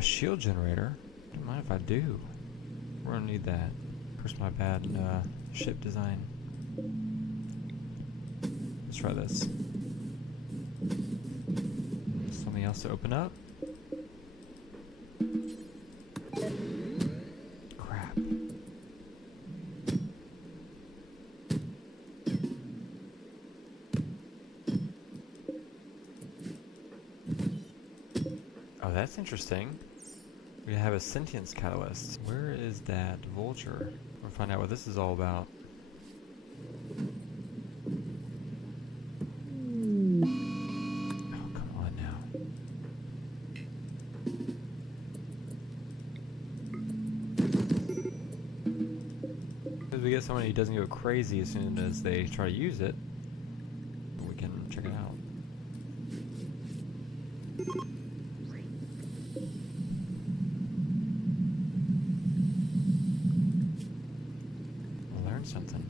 A shield generator? Don't mind if I do. We're gonna need that. Of course, my bad ship design. Let's try this. Something else to open up? Crap. Oh, that's interesting. We have a sentience catalyst. Where is that vulture? We'll find out what this is all about. Oh, come on now. Because we get someone who doesn't go crazy as soon as they try to use it, we can check it out. Something.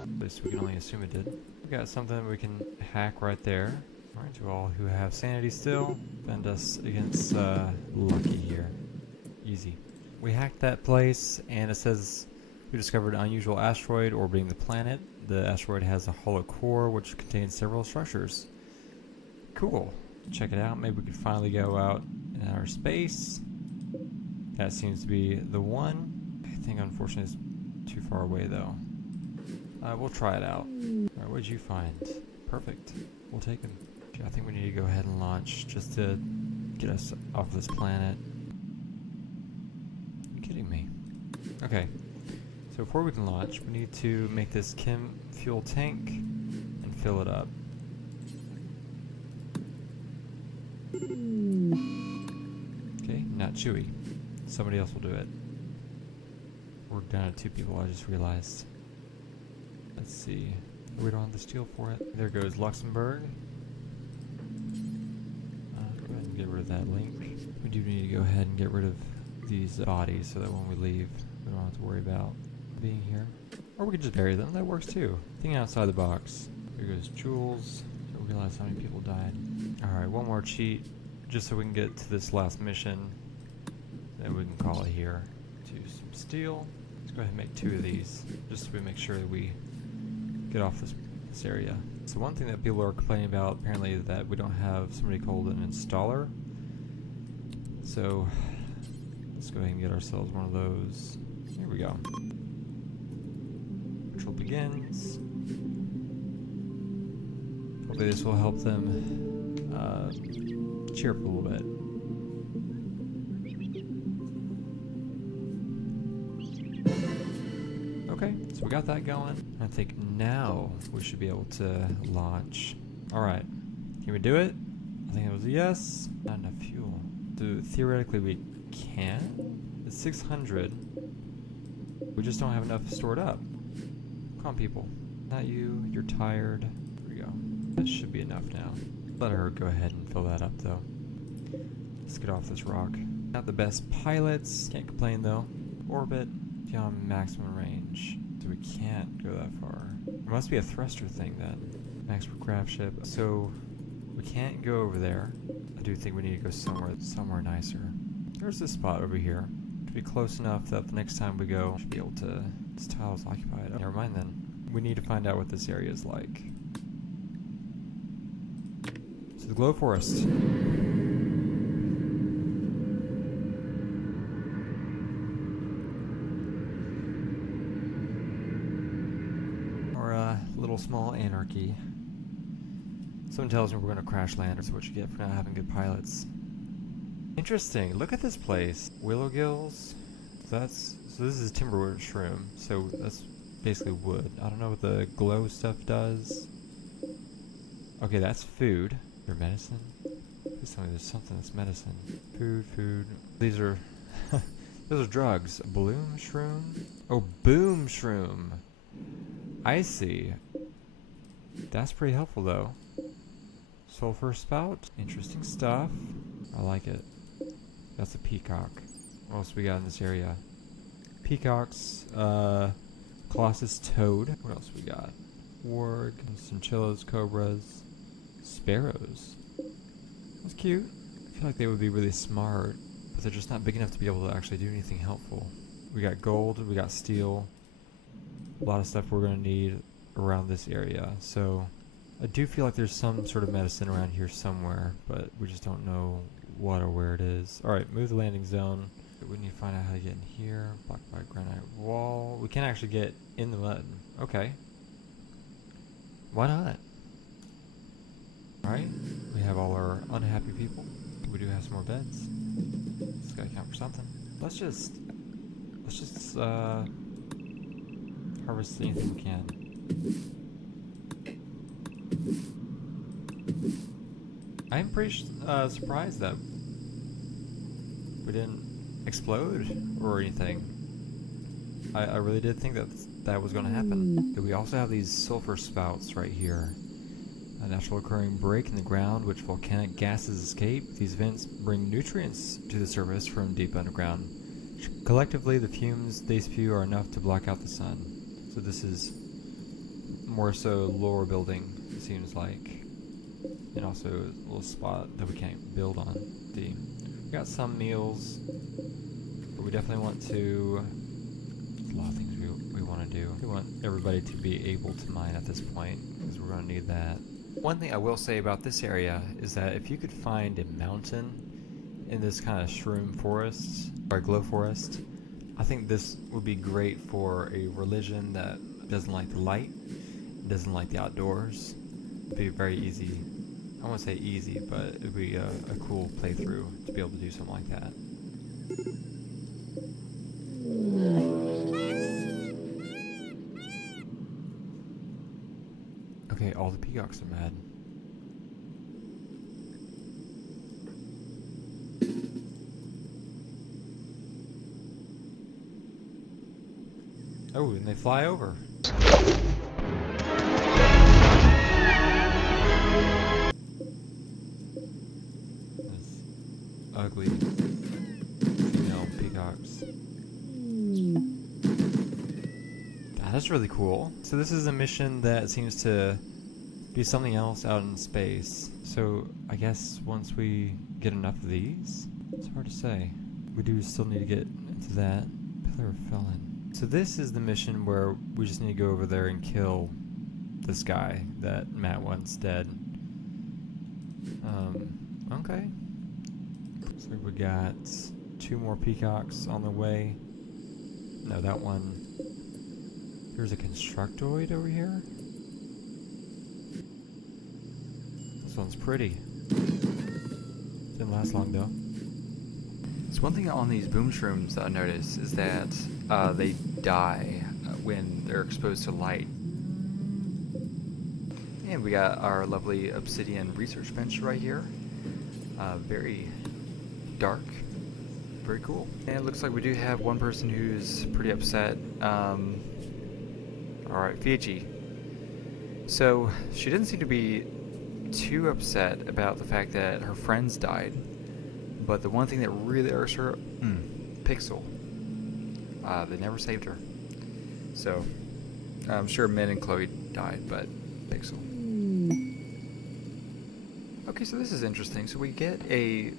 At least we can only assume it did. We got something we can hack right there. Alright, to all who have sanity still, defend us against Lucky here. Easy. We hacked that place, and it says we discovered an unusual asteroid orbiting the planet. The asteroid has a hollow core which contains several structures. Cool. Check it out. Maybe we could finally go out in outer space. That seems to be the one. I think unfortunately it's too far away though. We'll try it out. Alright, what did you find? Perfect. We'll take him. I think we need to go ahead and launch just to get us off this planet. Are you kidding me? Okay. So before we can launch, we need to make this chem fuel tank and fill it up. Okay, not Chewy. Somebody else will do it. We're down to 2 people, I just realized. Let's see. We don't have the steel for it. There goes Luxembourg. Go ahead and get rid of that link. We do need to go ahead and get rid of these bodies so that when we leave, we don't have to worry about being here. Or we could just bury them, that works too. Think outside the box. There goes Jules. Don't realize how many people died. Alright, one more cheat, just so we can get to this last mission. Then we can call it here. To some steel. Let's go ahead and make 2 of these, just so we make sure that we get off this area. So one thing that people are complaining about apparently is that we don't have somebody called an installer. So let's go ahead and get ourselves one of those. Here we go. Ritual begins. Hopefully this will help them cheer up a little bit. Okay, so we got that going. I think now we should be able to launch. Alright, can we do it? I think it was a yes. Not enough fuel. So theoretically we can. It's 600. We just don't have enough stored up. Come on, people. Not you, you're tired. Here we go. That should be enough now. Let her go ahead and fill that up though. Let's get off this rock. Not the best pilots, can't complain though. Orbit. Beyond maximum range, so we can't go that far. There must be a thruster thing then. Max per craft ship. So we can't go over there. I do think we need to go somewhere nicer. There's this spot over here. To be close enough that the next time we go, we should be able to. This tile is occupied. Oh, never mind then. We need to find out what this area is like. So the glow forest. Little small anarchy. Someone tells me we're gonna crash land, or what you get for not having good pilots. Interesting. Look at this place. Willow gills. So this is timberwood shroom. So that's basically wood. I don't know what the glow stuff does. Okay, that's food. Or medicine. Please tell me there's something that's medicine. Food. These are those are drugs. Bloom shroom. Oh, boom shroom. I see. That's pretty helpful though. Sulfur spout. Interesting stuff. I like it. That's a peacock. What else we got in this area? Peacocks. Colossus toad. What else we got? Warg. Chinchillas. Cobras. Sparrows. That's cute. I feel like they would be really smart, but they're just not big enough to be able to actually do anything helpful. We got gold, we got steel, a lot of stuff we're going to need around this area. So I do feel like there's some sort of medicine around here somewhere, but we just don't know what or where it is. Alright, move the landing zone. We need to find out how to get in here. Blocked by a granite wall. We can't actually get in the mud. Okay. Why not? Alright, we have all our unhappy people. We do have some more beds. This gotta count for something. Let's just harvest anything we can. I'm pretty surprised that we didn't explode or anything. I really did think that was going to happen. We also have these sulfur spouts right here. A natural occurring break in the ground which volcanic gases escape. These vents bring nutrients to the surface from deep underground. Collectively, the fumes they spew are enough to block out the sun. So this is more so lower building, it seems like. And also a little spot that we can't build on. We got some meals, but we definitely want to... There's a lot of things we want to do. We want everybody to be able to mine at this point, because we're going to need that. One thing I will say about this area is that if you could find a mountain in this kind of shroom forest, or glow forest, I think this would be great for a religion that doesn't like the light, doesn't like the outdoors. It'd be very easy. I won't say easy, but it'd be a cool playthrough to be able to do something like that. Okay, all the peacocks are mad. Oh, and they fly over. This ugly female peacocks. That's really cool. So this is a mission that seems to be something else out in space. So I guess once we get enough of these, it's hard to say. We do still need to get into that. Pillar of Felon. So this is the mission where we just need to go over there and kill this guy that Matt wants dead. Okay. Looks like we got 2 more peacocks on the way. No, that one. There's a constructoid over here. This one's pretty. Didn't last long though. So one thing on these boom shrooms that I noticed is that they die when they're exposed to light. And we got our lovely obsidian research bench right here. Very dark. Very cool. And it looks like we do have one person who's pretty upset. Alright, Fiji. So she didn't seem to be too upset about the fact that her friends died. But the one thing that really irks her, Pixel. They never saved her. So, I'm sure Min and Chloe died, but Pixel. Okay, so this is interesting. So we get a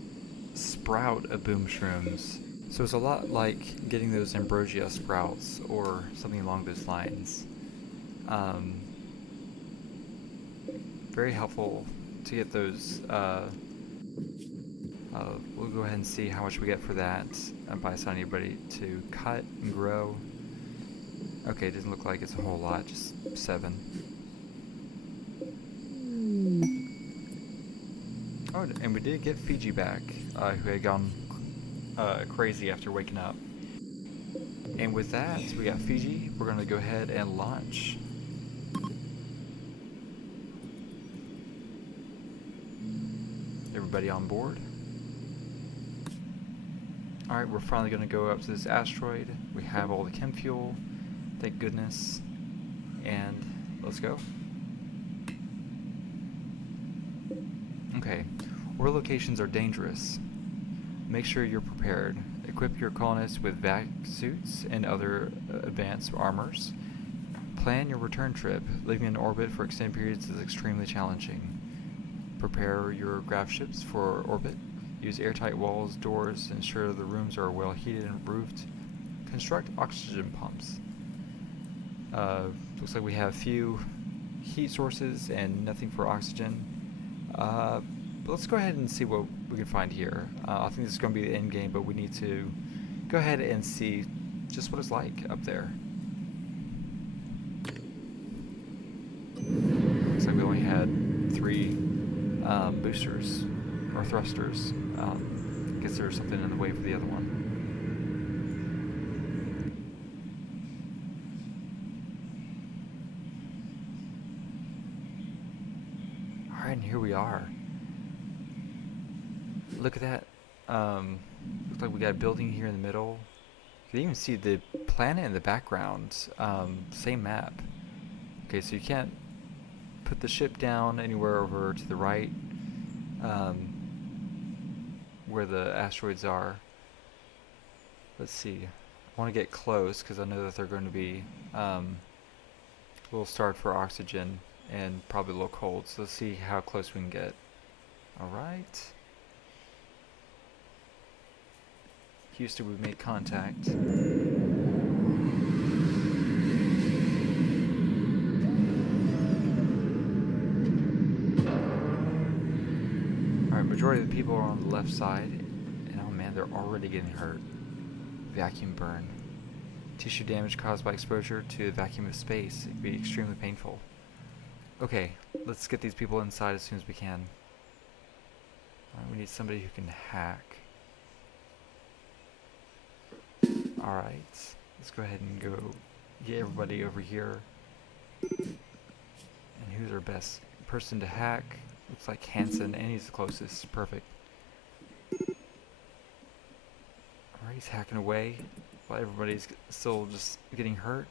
sprout of boom shrooms. So it's a lot like getting those ambrosia sprouts or something along those lines. Very helpful to get those. We'll go ahead and see how much we get for that by assigning anybody to cut and grow. Okay, it doesn't look like it's a whole lot, just 7. Oh, and we did get Fiji back, who had gone crazy after waking up. And with that, we got Fiji. We're going to go ahead and launch. Everybody on board? Alright, we're finally going to go up to this asteroid. We have all the chem fuel, thank goodness. And let's go. Okay, ore locations are dangerous. Make sure you're prepared. Equip your colonists with vac suits and other advanced armors. Plan your return trip. Living in orbit for extended periods is extremely challenging. prepare your grav ships for orbit. Use airtight walls, doors, ensure the rooms are well heated and roofed. Construct oxygen pumps. Looks like we have a few heat sources and nothing for oxygen. But let's go ahead and see what we can find here. I think this is going to be the end game, but we need to go ahead and see just what it's like up there. Looks like we only had 3 boosters or thrusters. Guess there's something in the way for the other one. Alright, and here we are. Look at that. Looks like we got a building here in the middle. You can even see the planet in the background. Same map. Okay, so you can't put the ship down anywhere over to the right, where the asteroids are. Let's see. I want to get close because I know that they're going to be a little starved for oxygen and probably a little cold. So let's see how close we can get. Alright. Houston, we've made contact. Alright, majority of the people are on the left side. And oh man, they're already getting hurt. Vacuum burn. Tissue damage caused by exposure to the vacuum of space. It can be extremely painful. Okay, let's get these people inside as soon as we can. Alright, we need somebody who can hack. Alright, let's go ahead and go get everybody over here. And who's our best person to hack? Looks like Hansen, and he's the closest. Perfect. Alright, he's hacking away while everybody's still just getting hurt.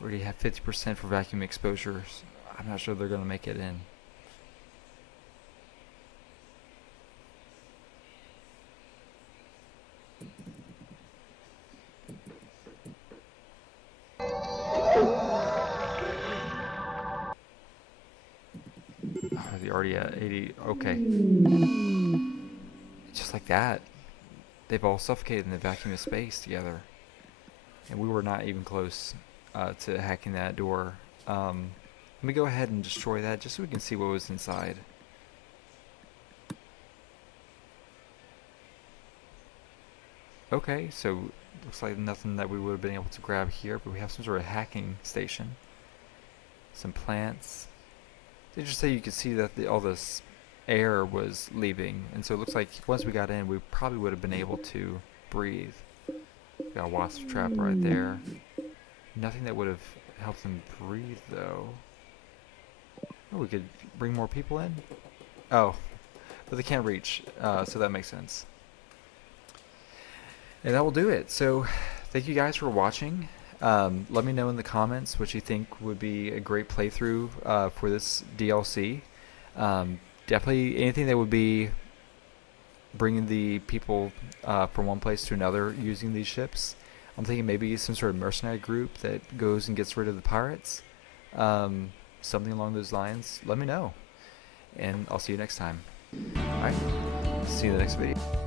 We already have 50% for vacuum exposures. I'm not sure they're going to make it in. Oh, they're already at 80. Okay. Just like that. They've all suffocated in the vacuum of space together. And we were not even close to hacking that door. Let me go ahead and destroy that just so we can see what was inside. Okay, so looks like nothing that we would have been able to grab here, but we have some sort of hacking station. Some plants. They just say you could see that all this air was leaving, and so it looks like once we got in, we probably would have been able to breathe. Got a wasp trap right there. Nothing that would have helped them breathe, though. Oh, we could bring more people in? Oh, but they can't reach, so that makes sense. And that will do it. So, thank you guys for watching. Let me know in the comments what you think would be a great playthrough for this DLC. Definitely anything that would be bringing the people from one place to another using these ships. I'm thinking maybe some sort of mercenary group that goes and gets rid of the pirates. Something along those lines. Let me know. And I'll see you next time. Alright, see you in the next video.